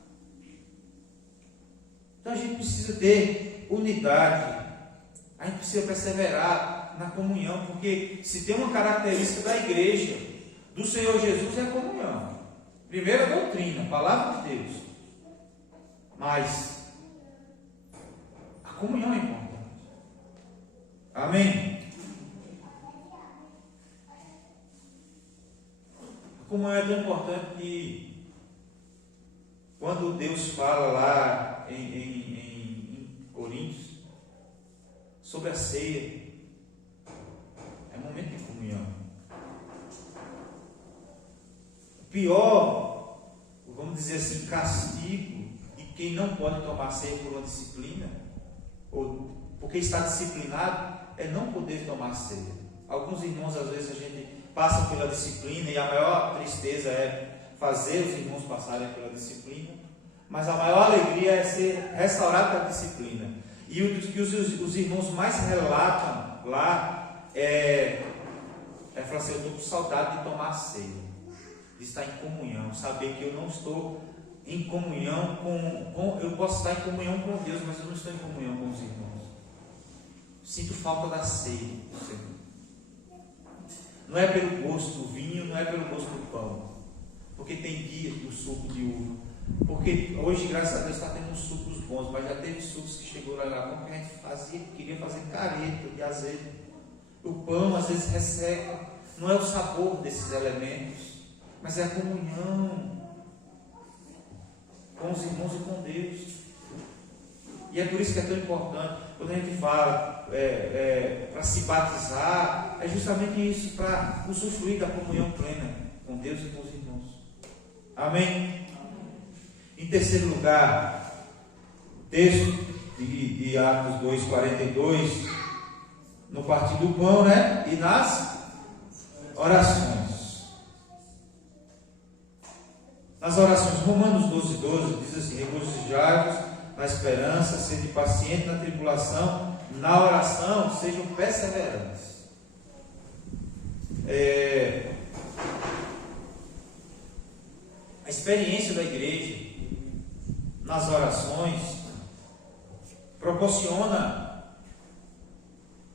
Então a gente precisa ter unidade, a gente precisa perseverar na comunhão, porque se tem uma característica da igreja, do Senhor Jesus, é a comunhão. Primeiro a doutrina, a palavra de Deus, mas a comunhão é importante. Amém? A comunhão é tão importante que quando Deus fala lá em Coríntios sobre a ceia, é momento de comunhão. O pior, vamos dizer assim, castigo de quem não pode tomar ceia por uma disciplina, ou porque está disciplinado, é não poder tomar ceia. Alguns irmãos, às vezes, a gente passam pela disciplina, e a maior tristeza é fazer os irmãos passarem pela disciplina, mas a maior alegria é ser restaurado da disciplina. E o que os irmãos mais relatam lá falar assim: eu estou com saudade de tomar ceia, de estar em comunhão, saber que eu não estou em comunhão eu posso estar em comunhão com Deus, mas eu não estou em comunhão com os irmãos. Sinto falta da ceia do Senhor. Não é pelo gosto do vinho, não é pelo gosto do pão, porque tem dias do suco de uva, porque hoje, graças a Deus, está tendo sucos bons, mas já teve sucos que chegou lá, como que a gente queria fazer careta de azeite. O pão às vezes resseca, não é o sabor desses elementos, mas é a comunhão com os irmãos e com Deus. E é por isso que é tão importante, quando a gente fala para se batizar, é justamente isso, para usufruir da comunhão plena com Deus e com os irmãos. Amém? Em terceiro lugar, o texto de Atos 2:42, no partir do pão, né? E nas orações. Nas orações, Romanos 12:12 diz assim: regozijai-vos na esperança, sede paciente na tribulação, na oração sejam perseverantes. A experiência da igreja nas orações proporciona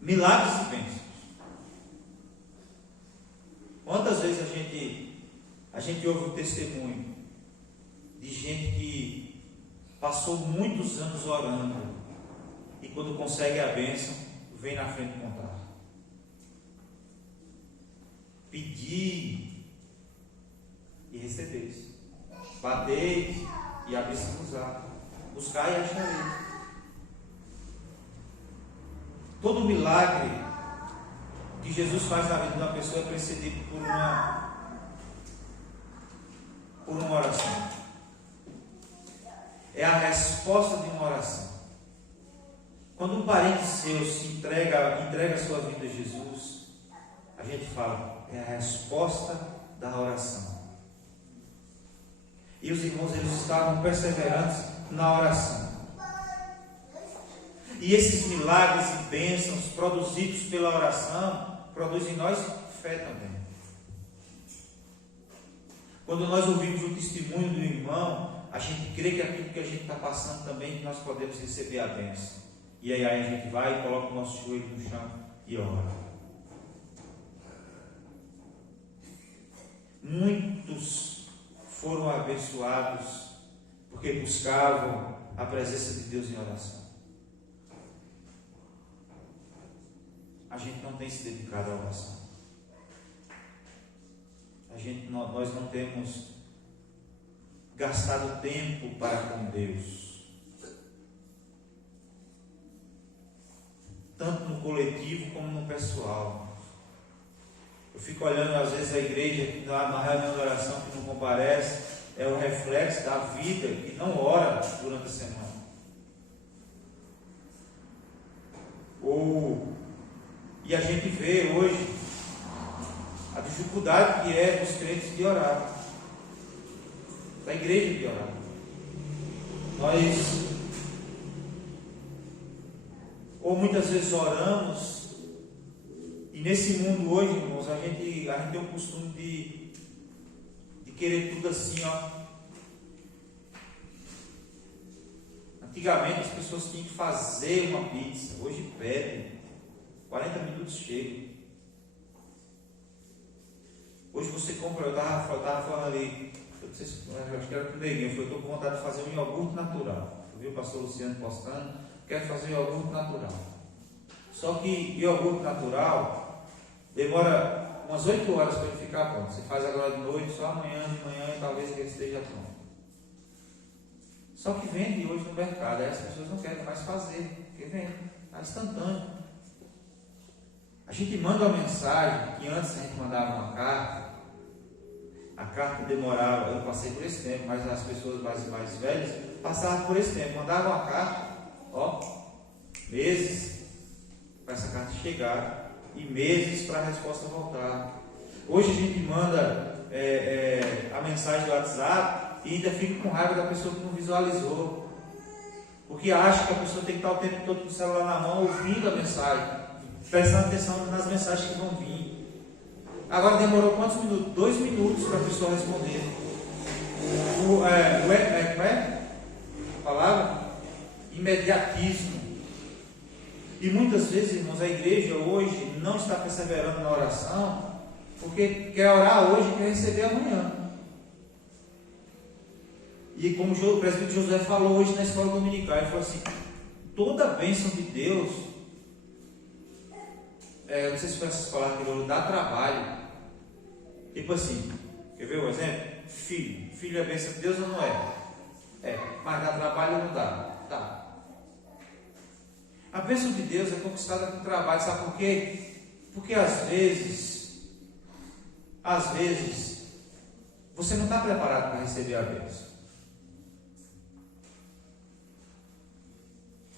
milagres e bênçãos. Quantas vezes a gente ouve o testemunho de gente que passou muitos anos orando e quando consegue a bênção, vem na frente contar. Pedir e recebeis. Bateis e abrir-se-vos-á. Buscai e achareis. Todo milagre que Jesus faz na vida de uma pessoa é precedido por uma oração. É a resposta de uma oração. Quando um parente seu se entrega a sua vida a Jesus, a gente fala, é a resposta da oração. E os irmãos, eles estavam perseverantes na oração. E esses milagres e bênçãos produzidos pela oração, produzem em nós fé também. Quando nós ouvimos o testemunho do irmão, a gente crê que aquilo que a gente está passando também, nós podemos receber a bênção. E aí a gente vai e coloca o nosso joelho no chão e ora. Muitos foram abençoados porque buscavam a presença de Deus em oração. A gente não tem se dedicado à oração. Nós não temos gastado tempo para com Deus, tanto no coletivo como no pessoal. Eu fico olhando às vezes a igreja na reunião de oração que não comparece, é o reflexo da vida que não ora durante a semana. E a gente vê hoje a dificuldade que é dos crentes de orar, da igreja de orar. Muitas vezes oramos, e nesse mundo hoje, irmãos, a gente tem o costume de querer tudo assim, ó. Antigamente as pessoas tinham que fazer uma pizza, hoje pedem, 40 minutos chega. Hoje você compra, eu estava falando ali, eu acho que era com o Neguinho, eu estou com vontade de fazer um iogurte natural. Eu vi o pastor Luciano postando, quero fazer um iogurte natural. Só que iogurte natural demora umas 8 horas para ele ficar pronto. Você faz agora de noite, só amanhã de manhã e talvez ele esteja pronto. Só que vende hoje no mercado, aí as pessoas não querem mais fazer, porque vende, está instantâneo. A gente manda uma mensagem, que antes a gente mandava uma carta, a carta demorava, eu passei por esse tempo, mas as pessoas mais velhas passavam por esse tempo, mandavam uma carta, meses para essa carta chegar, e meses para a resposta voltar. Hoje a gente manda a mensagem do WhatsApp e ainda fica com raiva da pessoa que não visualizou, porque acha que a pessoa tem que estar o tempo todo com o celular na mão, ouvindo a mensagem, prestando atenção nas mensagens que vão vir. Agora demorou quantos minutos? 2 minutos para a pessoa responder. Como é a palavra? Imediatismo. E muitas vezes, irmãos, a igreja hoje não está perseverando na oração, porque quer orar hoje e quer receber amanhã. E como o presbítero José falou hoje na escola dominical, ele falou assim: toda a bênção de Deus, não sei se foi essas palavras que ele falou, dá trabalho. Tipo assim, quer ver um exemplo? Filho é bênção de Deus ou não é? Mas dá trabalho ou não dá? Dá. A bênção de Deus é conquistada com trabalho, sabe por quê? Porque às vezes, você não está preparado para receber a bênção.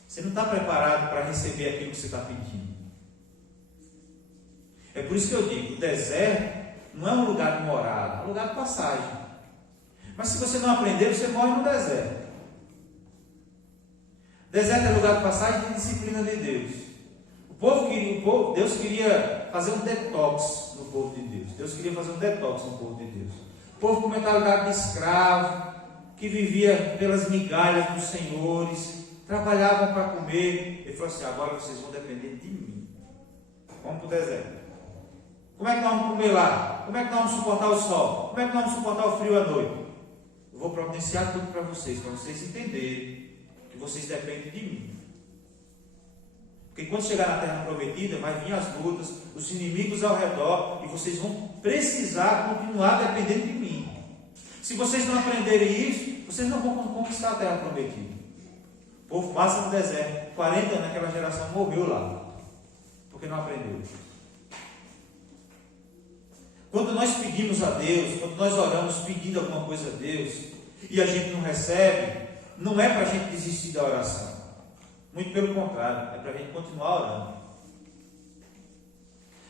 Você não está preparado para receber aquilo que você está pedindo. É por isso que eu digo, o deserto não é um lugar de morada, é um lugar de passagem. Mas se você não aprender, você morre no deserto. Deserto é lugar de passagem de disciplina de Deus. Deus queria fazer um detox no povo de Deus. Deus queria fazer um detox no povo de Deus. O povo com mentalidade de escravo, que vivia pelas migalhas dos senhores, trabalhavam para comer. Ele falou assim: agora vocês vão depender de mim. Vamos para o deserto. Como é que nós vamos comer lá? Como é que nós vamos suportar o sol? Como é que nós vamos suportar o frio à noite? Eu vou providenciar tudo para vocês entenderem que vocês dependem de mim. Porque quando chegar na terra prometida, vai vir as lutas, os inimigos ao redor, e vocês vão precisar continuar dependendo de mim. Se vocês não aprenderem isso, vocês não vão conquistar a terra prometida. O povo passa no deserto, 40 anos, aquela geração morreu lá, porque não aprendeu. Quando nós pedimos a Deus, quando nós oramos pedindo alguma coisa a Deus, e a gente não recebe, não é para a gente desistir da oração. Muito pelo contrário, é para a gente continuar orando.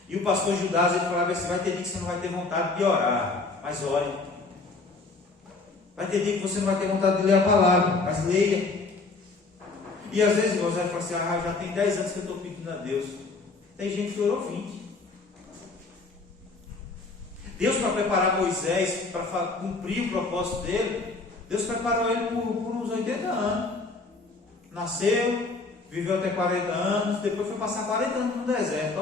E o pastor Judas, ele falava assim: vai ter dia que você não vai ter vontade de orar, mas ore. Vai ter dia que você não vai ter vontade de ler a palavra, mas leia. E às vezes você vai falar assim: já tem 10 anos que eu estou pedindo a Deus. Tem gente que orou 20. Deus, para preparar Moisés para cumprir o propósito dele, Deus preparou ele por uns 80 anos. Nasceu, viveu até 40 anos, depois foi passar 40 anos no deserto.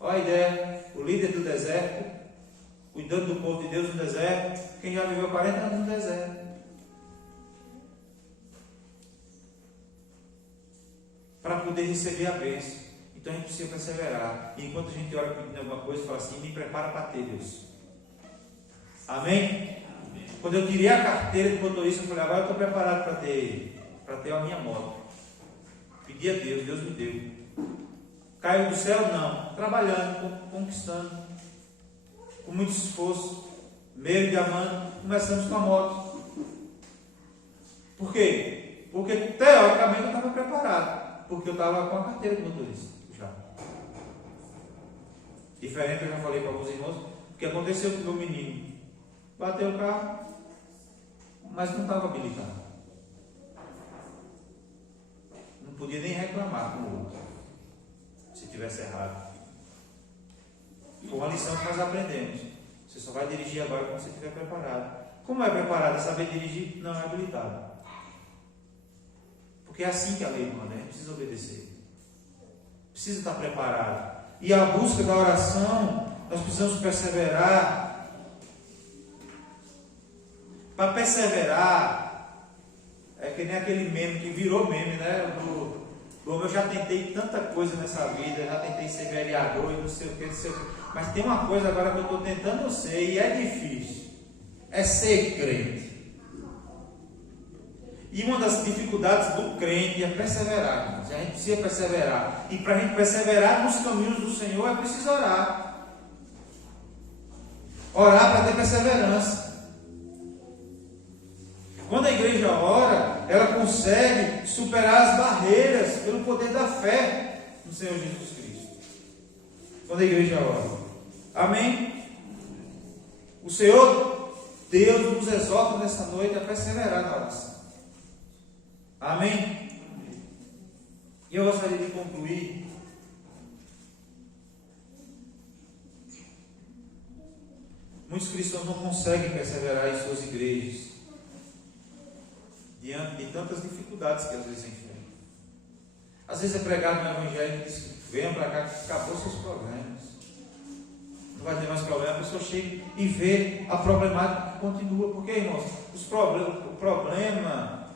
Ó a ideia, o líder do deserto, cuidando do povo de Deus no deserto. Quem já viveu 40 anos no deserto? Para poder receber a bênção. Então a gente precisa perseverar. E enquanto a gente ora pedindo alguma coisa, fala assim: me prepara para ter, Deus. Amém? Quando eu tirei a carteira de motorista, eu falei: agora eu estou preparado para ter a minha moto. Pedi a Deus, Deus me deu. Caiu do céu? Não. Trabalhando, conquistando, com muito esforço, meio diamante, começamos com a moto. Por quê? Porque teoricamente eu estava preparado, porque eu estava com a carteira de motorista já. Diferente, eu já falei para alguns irmãos, o que aconteceu com o meu menino. Bateu o carro, mas não estava habilitado. Não podia nem reclamar com o outro, se tivesse errado. Foi uma lição que nós aprendemos. Você só vai dirigir agora quando você estiver preparado. Como é preparado? É saber dirigir? Não, é habilitado. Porque é assim que a lei manda, a gente precisa obedecer. Precisa estar preparado. E a busca da oração, nós precisamos perseverar. Para perseverar, é que nem aquele meme que virou meme, né? Eu já tentei tanta coisa nessa vida, já tentei ser vereador e não sei o que, mas tem uma coisa agora que eu estou tentando ser e é difícil: é ser crente. E uma das dificuldades do crente é perseverar. A gente precisa perseverar. E para a gente perseverar nos caminhos do Senhor é preciso orar. Orar para ter perseverança. Quando a igreja ora, ela consegue superar as barreiras pelo poder da fé no Senhor Jesus Cristo. Quando a igreja ora. Amém? O Senhor, Deus, nos exorta nessa noite a perseverar na oração. Amém? E eu gostaria de concluir muitos cristãos não conseguem perseverar em suas igrejas diante de tantas dificuldades que às vezes enfrentam. Às vezes é pregado no Evangelho que diz: venha para cá que acabou seus problemas, não vai ter mais problema. A pessoa chega e vê a problemática que continua. Porque, irmãos, o problema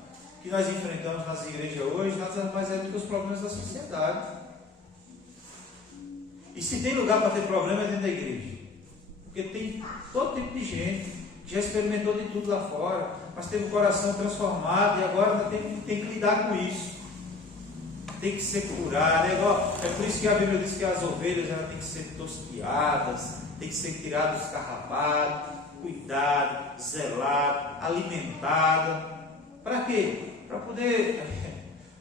que nós enfrentamos nas igrejas hoje nada mais é do que os problemas da sociedade. E se tem lugar para ter problema é dentro da igreja, porque tem todo tipo de gente que já experimentou de tudo lá fora, mas teve o coração transformado e agora tem que lidar com isso. Tem que ser curado. É por isso que a Bíblia diz que as ovelhas elas têm que ser tosquiadas, tem que ser tiradas dos carrapatos, cuidado, zelado, alimentada. Para quê? Para poder.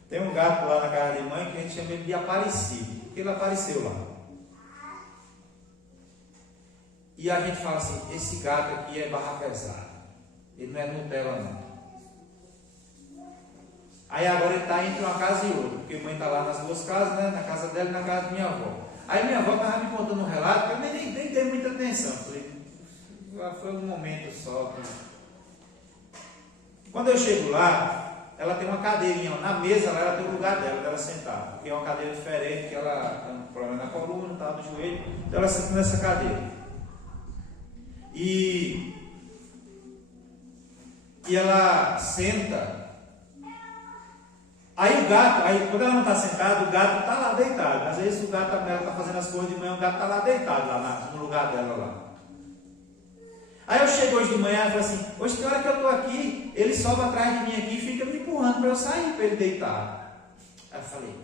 Tem um gato lá na casa de mãe que a gente chama ele de Aparecido, porque ele apareceu lá. E a gente fala assim: esse gato aqui é barra pesada, ele não é Nutella não. Aí agora ele está entre uma casa e outra, porque a mãe está lá nas duas casas, né? Na casa dela e na casa da minha avó. Aí minha avó estava me contando um relato que eu nem dei muita atenção. Falei, foi um momento só. Quando eu chego lá, ela tem uma cadeirinha, na mesa lá ela tem o lugar dela sentar, porque é uma cadeira diferente, que ela tem um problema na coluna, tá, do joelho, então ela senta nessa cadeira. E ela senta. Aí o gato, quando ela não está sentada, o gato está lá deitado. Às vezes o gato, ela está fazendo as coisas de manhã, o gato está lá deitado, lá no lugar dela lá. Aí eu chego hoje de manhã e falo assim: hoje tem hora que eu estou aqui, ele sobe atrás de mim aqui e fica me empurrando para eu sair, para ele deitar. Aí eu falei: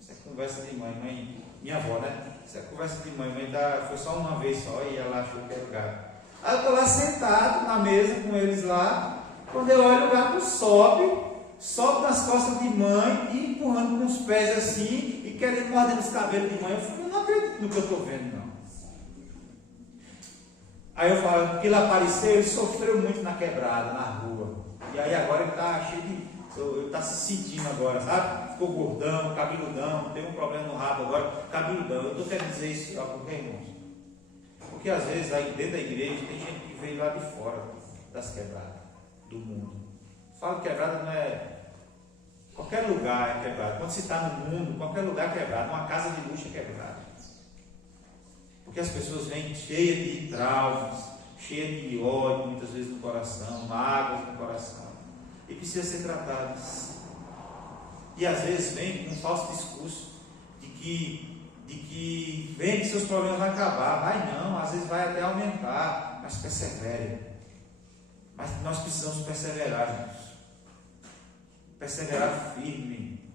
isso é conversa de mãe, minha avó, né? Isso é conversa de mãe foi só uma vez só e ela achou que era o gato. Aí eu estou lá sentado na mesa com eles lá, quando eu olho o gato sobe nas costas de mãe e empurrando com os pés assim e querendo morder os cabelos de mãe. Eu não acredito no que eu estou vendo, não. Aí eu falo, porque ele apareceu, ele sofreu muito na quebrada, na rua. E aí agora ele está cheio de. Ele está se sentindo agora, sabe? Ficou gordão, cabeludão, teve um problema no rabo agora, cabeludão. Eu estou querendo dizer isso, por que, irmãos? Porque às vezes aí dentro da igreja tem gente que veio lá de fora das quebradas, do mundo. Falo quebrada não é. Qualquer lugar é quebrado. Quando se está no mundo, qualquer lugar é quebrado. Uma casa de luxo é quebrada. Porque as pessoas vêm cheias de traumas, cheias de ódio, muitas vezes no coração, mágoas no coração. E precisam ser tratadas. E às vezes vem com um falso discurso de que vem que seus problemas vão acabar. Vai não, às vezes vai até aumentar, mas persevere. Mas nós precisamos perseverar, irmãos. Perseverar firme,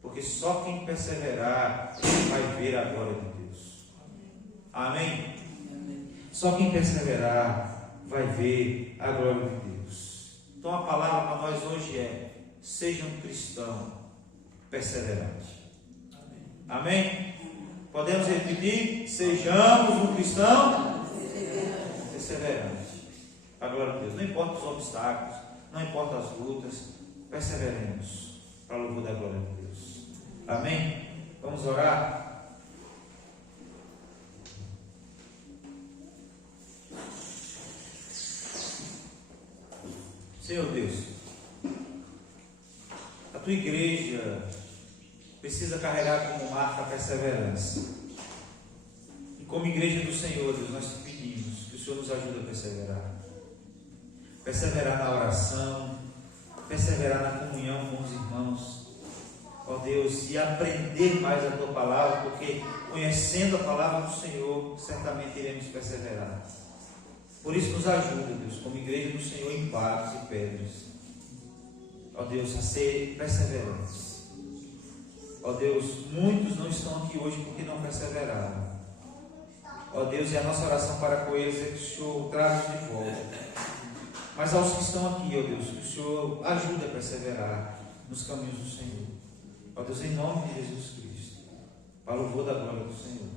porque só quem perseverar vai ver a glória de Deus. Amém? Só quem perseverar vai ver a glória de Deus. Então a palavra para nós hoje é: seja um cristão perseverante. Amém? Podemos repetir? Sejamos um cristão perseverante. A glória de Deus. Não importa os obstáculos, não importa as lutas, perseveremos para o louvor da glória de Deus. Amém? Vamos orar? Senhor Deus, a tua igreja precisa carregar como marca a perseverança. E como igreja do Senhor, Deus, nós te pedimos que o Senhor nos ajude a perseverar. Perseverar na oração, perseverar na comunhão com os irmãos, ó Deus, e aprender mais a tua palavra, porque conhecendo a palavra do Senhor, certamente iremos perseverar. Por isso nos ajuda, Deus, como igreja do Senhor, em Pagos e Pedras, ó Deus, a ser perseverantes. Ó Deus, muitos não estão aqui hoje porque não perseveraram. Ó Deus, e a nossa oração para com eles é que o Senhor traga de volta. Mas aos que estão aqui, ó Deus, que o Senhor ajude a perseverar nos caminhos do Senhor. Ó Deus, em nome de Jesus Cristo, para o louvor da glória do Senhor.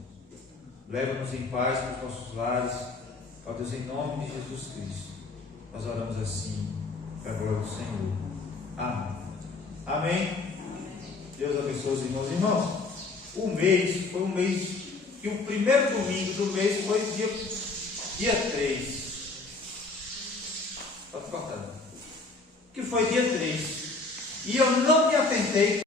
Leva-nos em paz para os nossos lares, Ó Deus, em nome de Jesus Cristo, nós oramos assim, para a glória do Senhor. Amém. Amém. Deus abençoe os irmãos e irmãos. O mês foi um mês que o primeiro domingo do mês foi dia 3. Pode cortar. Que foi dia 3. E eu não me atentei